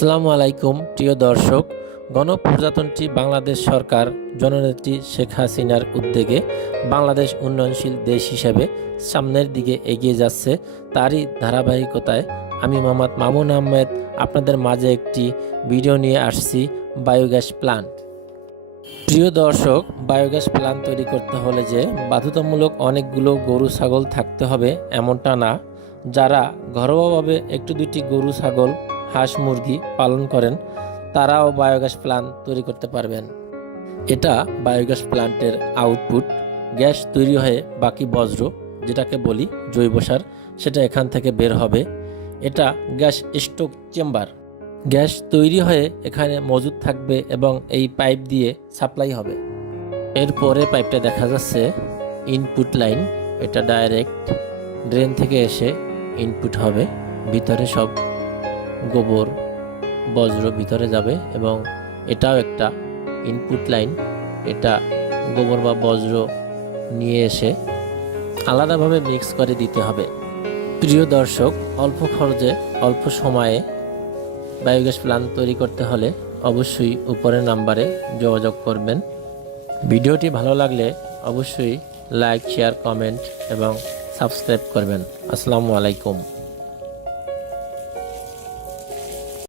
আসসালামু আলাইকুম প্রিয় দর্শক। গণপ্রজাতন্ত্রী বাংলাদেশ সরকার জননেত্রী শেখ হাসিনার উদ্যোগে বাংলাদেশ উন্নয়নশীল দেশ হিসেবে সামনের দিকে এগিয়ে যাচ্ছে। তারই ধারাবাহিকতায় আমি মোহাম্মদ মামুন আহমেদ আপনাদের মাঝে একটি ভিডিও নিয়ে আসছি বায়োগ্যাস প্ল্যান্ট। প্রিয় দর্শক, বায়োগ্যাস প্ল্যান্ট তৈরি করতে হলে যে বাধ্যতামূলক অনেকগুলো গরু ছাগল থাকতে হবে এমনটা না। যারা ঘরোয়াভাবে একটু দুটি গরু ছাগল হাঁস মুরগি পালন করেন তারাও বায়োগ্যাস প্ল্যান্ট তৈরি করতে পারবেন। এটা বায়োগ্যাস প্ল্যান্টের আউটপুট। গ্যাস তৈরি হয়ে বাকি বজ্র, যেটাকে বলি জৈব সার, সেটা এখান থেকে বের হবে। এটা গ্যাস স্টক চেম্বার। গ্যাস তৈরি হয়ে এখানে মজুদ থাকবে এবং এই পাইপ দিয়ে সাপ্লাই হবে। এরপরে পাইপটা দেখা যাচ্ছে ইনপুট লাইন। এটা ডাইরেক্ট ড্রেন থেকে এসে ইনপুট হবে। ভিতরে সব গোবর বজ্র ভিতরে যাবে এবং এটাও একটা ইনপুট লাইন। এটা গোবর বা বজ্র নিয়ে এসে আলাদাভাবে মিক্স করে দিতে হবে। প্রিয় দর্শক, অল্প খরচে অল্প সময়ে বায়োগ্যাস প্ল্যান্ট তৈরি করতে হলে অবশ্যই উপরের নাম্বারে যোগাযোগ করবেন। ভিডিওটি ভালো লাগলে অবশ্যই লাইক, শেয়ার, কমেন্ট এবং সাবস্ক্রাইব করবেন। আসসালামু আলাইকুম।